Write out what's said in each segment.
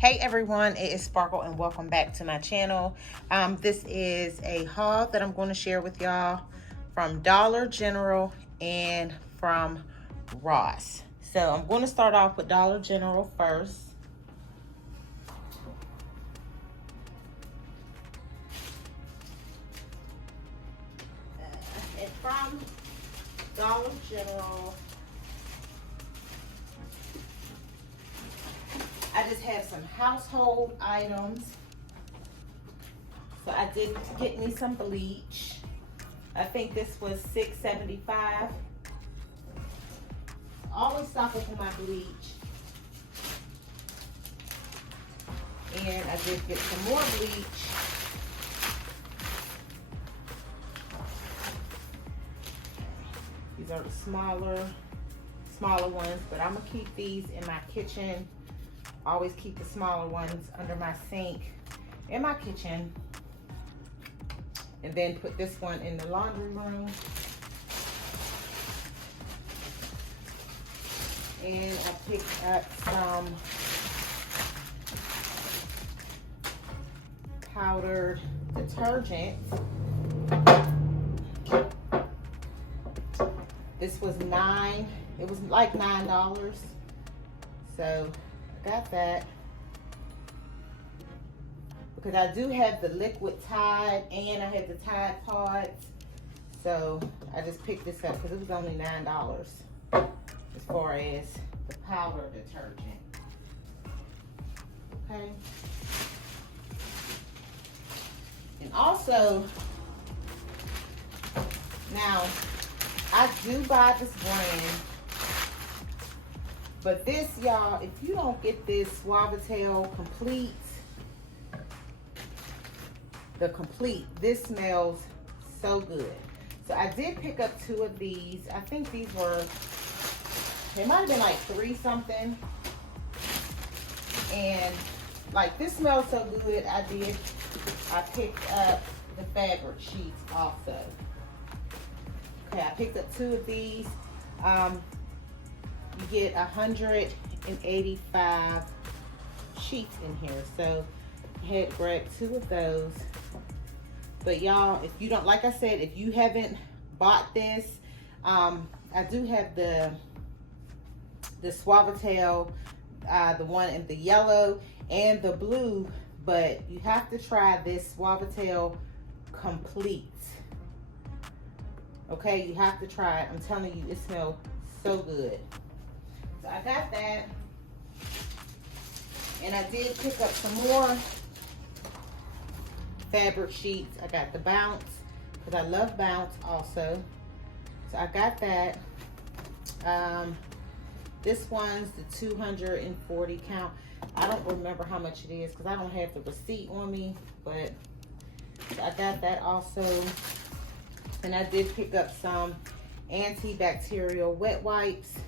Hey everyone, it is Sparkle and welcome back to my channel. This is a haul that I'm going to share with y'all from Dollar General and from Ross. So I'm going to start off with Dollar General first. And from Dollar General, I just have some household items. So I did get me some bleach. I think this was $6.75. Always stock up on my bleach. And I did get some more bleach. These are the smaller ones, but I'm gonna keep these in my kitchen. Always keep the smaller ones under my sink in my kitchen. And then put this one in the laundry room. And I picked up some powdered detergent. This was it was like $9. So got that because I do have the liquid Tide and I have the Tide pods, so I just picked this up because it was only $9 as far as the powder detergent. Okay, and also now I do buy this brand. But this, y'all, if you don't get this Suavitel Complete, this smells so good. So I did pick up 2 of these. I think these were, they might have been like 3 something. And like this smells so good, I picked up the fabric sheets also. Okay, I picked up 2 of these. You get 185 sheets in here, so I had to grab 2 of those. But y'all, if you don't, like I said, if you haven't bought this, I do have the Suavitel, the one in the yellow and the blue, but you have to try this Suavitel Complete. Okay, you have to try it. I'm telling you, it smells so good. So I got that, and I did pick up some more fabric sheets. I got the Bounce, because I love Bounce also. So I got that. This one's the 240 count. I don't remember how much it is, because I don't have the receipt on me, but so I got that also. And I did pick up some Antibacterial Wet Wipes.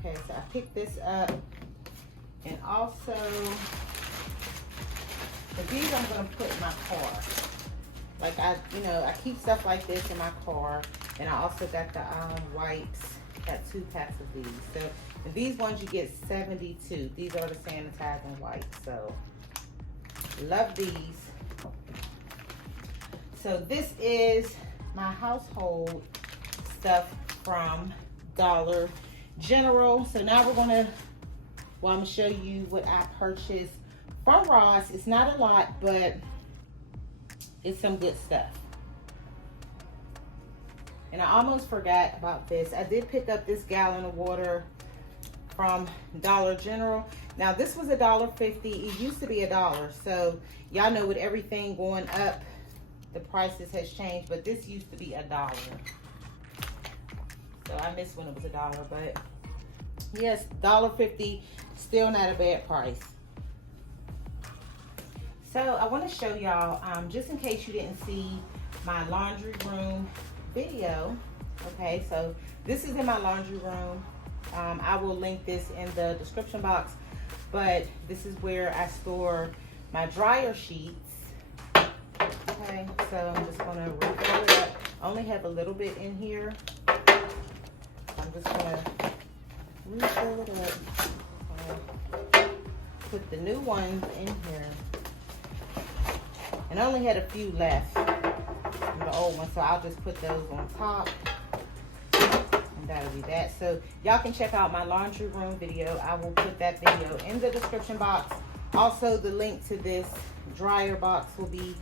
Okay, so I picked this up, and also these I'm gonna put in my car. Like I keep stuff like this in my car, and I also got the wipes. Got 2 packs of these. So and these ones you get 72. These are the sanitizing wipes. So love these. So this is my household stuff from Dollar General. So now I'm gonna show you what I purchased from Ross. It's not a lot, but it's some good stuff. And I almost forgot about this. I did pick up this gallon of water from Dollar General. Now this was $1.50. It used to be $1. So y'all know with everything going up, the prices has changed, but this used to be $1. So I missed when it was $1, but yes, $1.50, still not a bad price. So I want to show y'all, just in case you didn't see my laundry room video. Okay, so this is in my laundry room. I will link this in the description box, but this is where I store my dryer sheets. Okay, so I'm just gonna refill it up. I only have a little bit in here. I'm just gonna refill it up. gonna put the new ones in here. And I only had a few left from the old ones, so I'll just put those on top. And that'll be that. So y'all can check out my laundry room video. I will put that video in the description box. Also, the link to this dryer box will be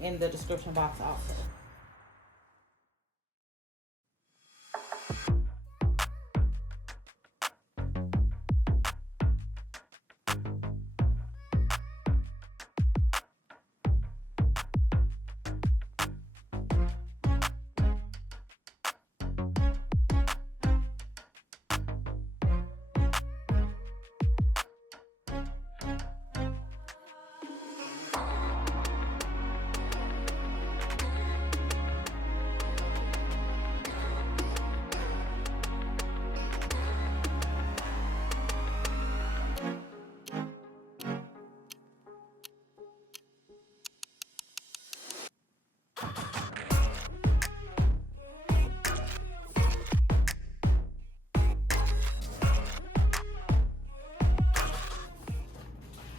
in the description box also.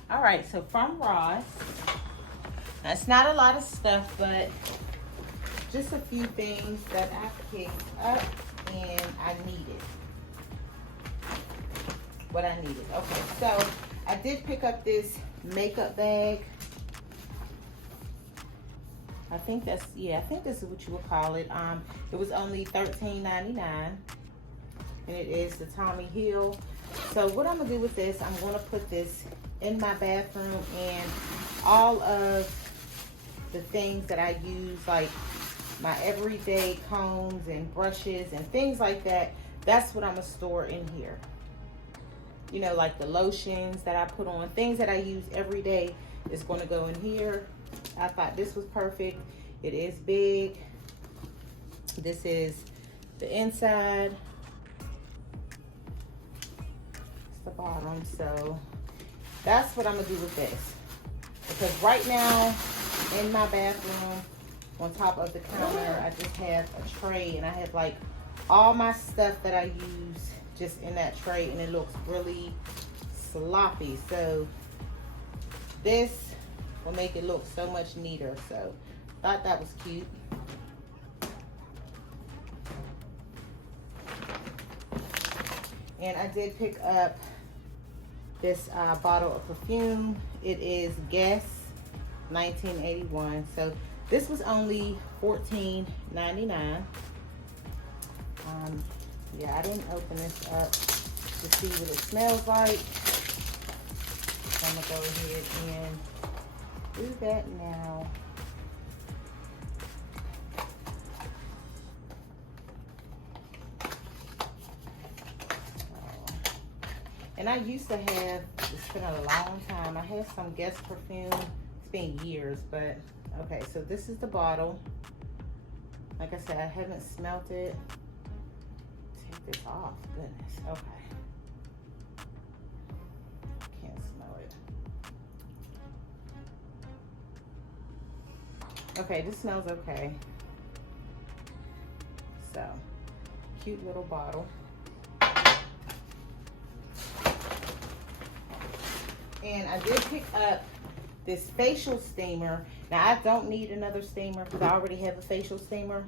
All right, so from Ross, that's not a lot of stuff, but just a few things that I picked up and I needed. What I needed. Okay, so I did pick up this makeup bag. I think that's, yeah, I think this is what you would call it. It was only $13.99, and it is the Tommy Hill. So what I'm gonna do with this, I'm gonna put this in my bathroom, and all of the things that I use, like my everyday combs and brushes and things like that, that's what I'm gonna store in here. You know, like the lotions that I put on, things that I use every day is gonna go in here. I thought this was perfect. It is big. This is the inside. It's the bottom, so that's what I'm gonna do with this. Because right now, in my bathroom, on top of the counter, I just have a tray, and I have like all my stuff that I use just in that tray, and it looks really sloppy. So this will make it look so much neater. So thought that was cute. And I did pick up this bottle of perfume. It is Guess 1981. So this was only $14.99. Yeah, I didn't open this up to see what it smells like. So I'm gonna go ahead and do that now. And I used to have, it's been a long time, I had some Guess perfume. It's been years, but okay, so this is the bottle. Like I said, I haven't smelt it. Take this off, goodness, okay. Can't smell it. Okay, this smells okay. So, cute little bottle. And I did pick up this facial steamer. Now, I don't need another steamer because I already have a facial steamer.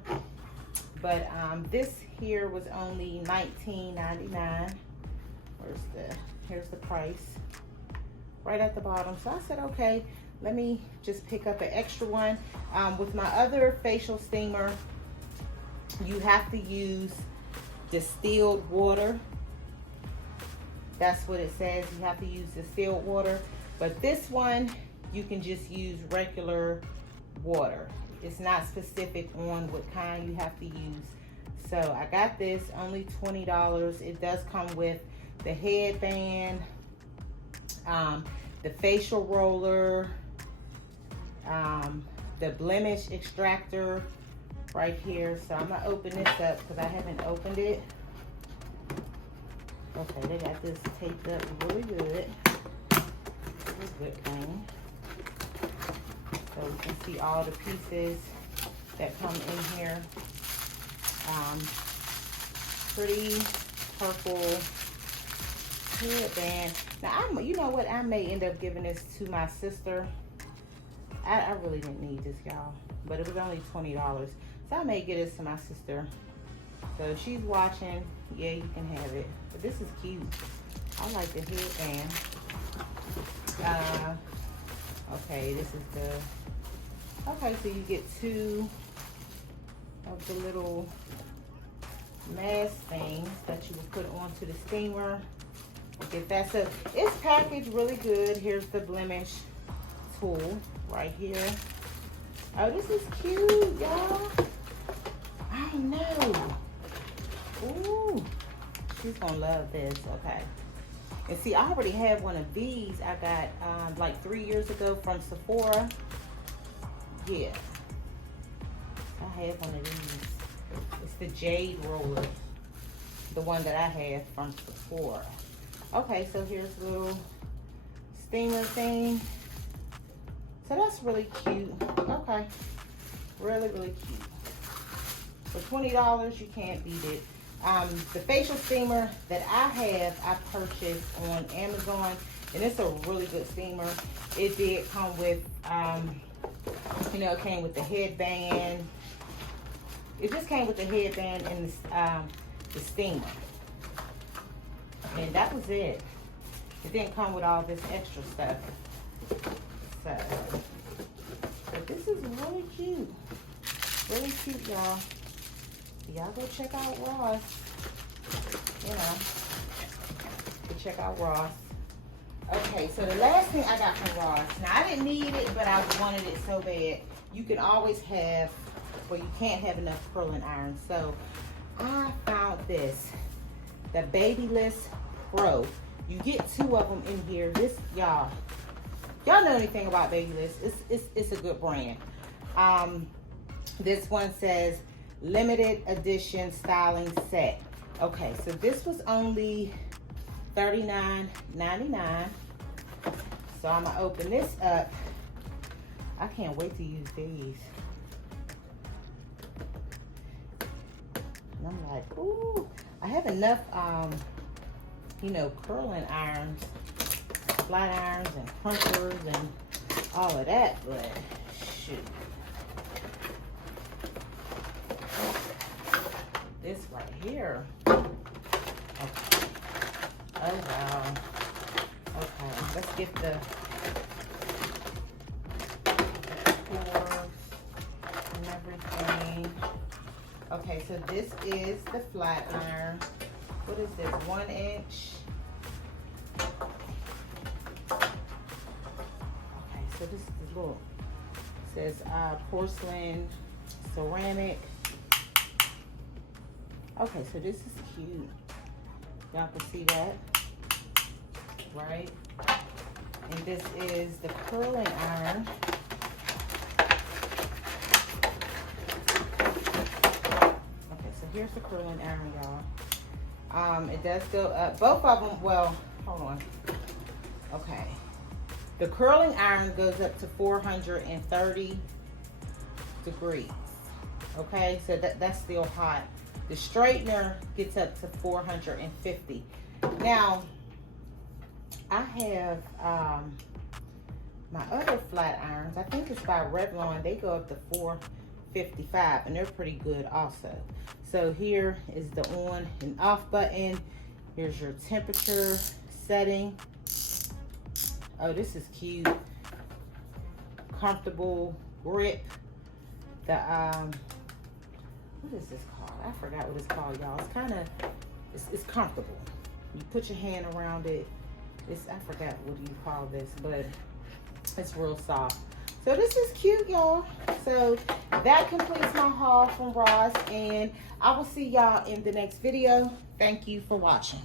But this here was only $19.99. Here's the price right at the bottom. So I said, okay, let me just pick up an extra one. With my other facial steamer, you have to use distilled water. That's what it says. You have to use distilled water. But this one, you can just use regular water. It's not specific on what kind you have to use. So I got this, only $20. It does come with the headband, the facial roller, the blemish extractor right here. So I'm gonna open this up because I haven't opened it. Okay, they got this taped up really good. That's a good thing. So you can see all the pieces that come in here. Pretty purple headband. Now, you know what? I may end up giving this to my sister. I really didn't need this, y'all. But it was only $20. So I may get this to my sister. So if she's watching, yeah, you can have it. But this is cute. I like the headband. Okay, this is the... Okay, so you get 2 of the little mask things that you will put onto the steamer. Get that. So it's packaged really good. Here's the Blemish Tool right here. Oh, this is cute, y'all. I know. Ooh, she's gonna love this. Okay. And see, I already have one of these. I got like 3 years ago from Sephora. Yeah, I have one of these. It's the Jade Roller, the one that I have from Sephora. Okay, so here's a little steamer thing. So that's really cute. Okay, really, really cute. For $20, you can't beat it. The facial steamer that I have, I purchased on Amazon, and it's a really good steamer. It did come with, you know, it came with the headband. It just came with the headband and the steamer. And that was it. It didn't come with all this extra stuff. So, but this is really cute. Really cute, y'all. Y'all go check out Ross. You know, go check out Ross. Okay, so the last thing I got from Ross. Now, I didn't need it, but I wanted it so bad. You can always have, well, you can't have enough curling irons. So, I found this. The Babyliss Pro. You get 2 of them in here. This, y'all know anything about Babyliss? It's a good brand. This one says limited edition styling set. Okay, so this was only $39.99. So I'm gonna open this up. I can't wait to use these. And I'm like, ooh, I have enough, you know, curling irons, flat irons and crunkers and all of that, but shoot. This right here. Okay. Oh wow. Okay, let's get the cords and everything. Okay, so this is the flat iron. What is this? 1 inch. Okay, so this is the look. It says porcelain ceramic. Okay, so this is cute. Y'all can see that, right? And this is the curling iron. Okay, so here's the curling iron, y'all. It does go up. Both of them, well, hold on. Okay. The curling iron goes up to 430 degrees. Okay, so that's still hot. The straightener gets up to 450. Now, I have my other flat irons. I think it's by Revlon. They go up to 455, and they're pretty good also. So here is the on and off button. Here's your temperature setting. Oh, this is cute. Comfortable grip. The what is this called? I forgot what it's called, y'all. It's kind of, it's comfortable. You put your hand around it. I forgot what you call this, but it's real soft. So this is cute, y'all. So that completes my haul from Ross, and I will see y'all in the next video. Thank you for watching.